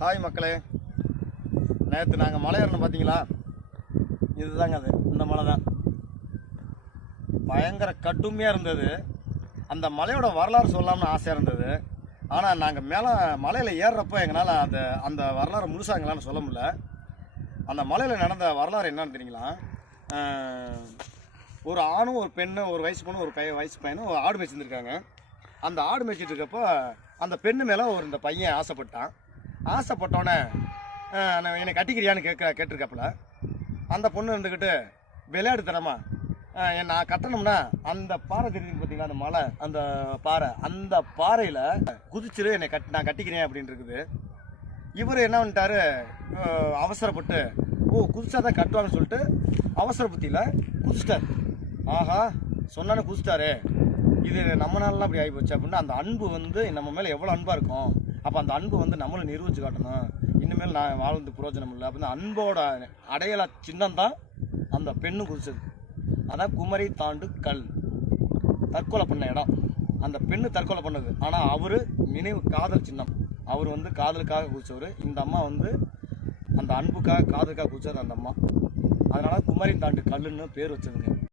Hi மக்களே, நேற்று நாங்கள் மலை ஏறணும் பார்த்தீங்களா? இதுதாங்க அது, இந்த மலை தான். பயங்கர கடுமையாக இருந்தது. அந்த மலையோட வரலாறு சொல்லாமல் ஆசையாக இருந்தது. ஆனால் நாங்கள் மேலே மலையில் ஏறுறப்போ எங்களால் அந்த வரலாறு முழுசாக எங்களால் சொல்ல முடியல. அந்த மலையில் நடந்த வரலாறு என்னன்னு தெரியுங்களா? ஒரு ஆணும் ஒரு பெண்ணு, ஒரு வயசு பொண்ணு ஒரு வயசு பையனும் ஒரு ஆடு மேய்ச்சிருந்துருக்காங்க. அந்த ஆடு மேய்ச்சிட்டு இருக்கப்போ அந்த பெண்ணு மேலே இந்த பையன் ஆசைப்பட்டோன்னே என்னை கட்டிக்கிறியான்னு கேட்டிருக்காப்புல. அந்த பொண்ணு இருந்துக்கிட்டு விளையாடுத்தனமா நான் கட்டணும்னா அந்த பாறை தெரியுது பார்த்தீங்களா, அந்த மலை, அந்த பாறையில் குதிச்சிரு, நான் கட்டிக்கிறேன் அப்படின்னு இருக்குது. இவர் என்ன பண்ணிட்டாரு, அவசரப்பட்டு குதிச்சா தான் கட்டுவாங்கன்னு சொல்லிட்டு அவசர புத்தியில் குதிச்சிட்டார். ஆஹா, சொன்னானே குதிச்சிட்டாரு, இது நம்ம நாளெலாம் அப்படி ஆகி போச்சு அப்படின்னு. அந்த அன்பு நம்ம மேலே எவ்வளோ அன்பாக இருக்கும். அப்போ அந்த அன்பு நம்மளை நிரூபித்து காட்டணும். இனிமேல் நான் வாழ்ந்து பிரயோஜனம் இல்லை அப்படின்னு அன்போட அடையாள சின்னம் தான் அந்த பெண்ணு குதிச்சது. அதான் குமரி தாண்டு கல், தற்கொலை பண்ண இடம். அந்த பெண்ணு தற்கொலை பண்ணது. ஆனால் அவர் நினைவு காதல் சின்னம். அவர் காதலுக்காக குதிச்சவர். இந்த அம்மா அந்த அன்புக்காக காதலுக்காக குதிச்சது அந்த அம்மா. அதனால குமரி தாண்டு கல்லுன்னு பேர் வச்சதுங்க.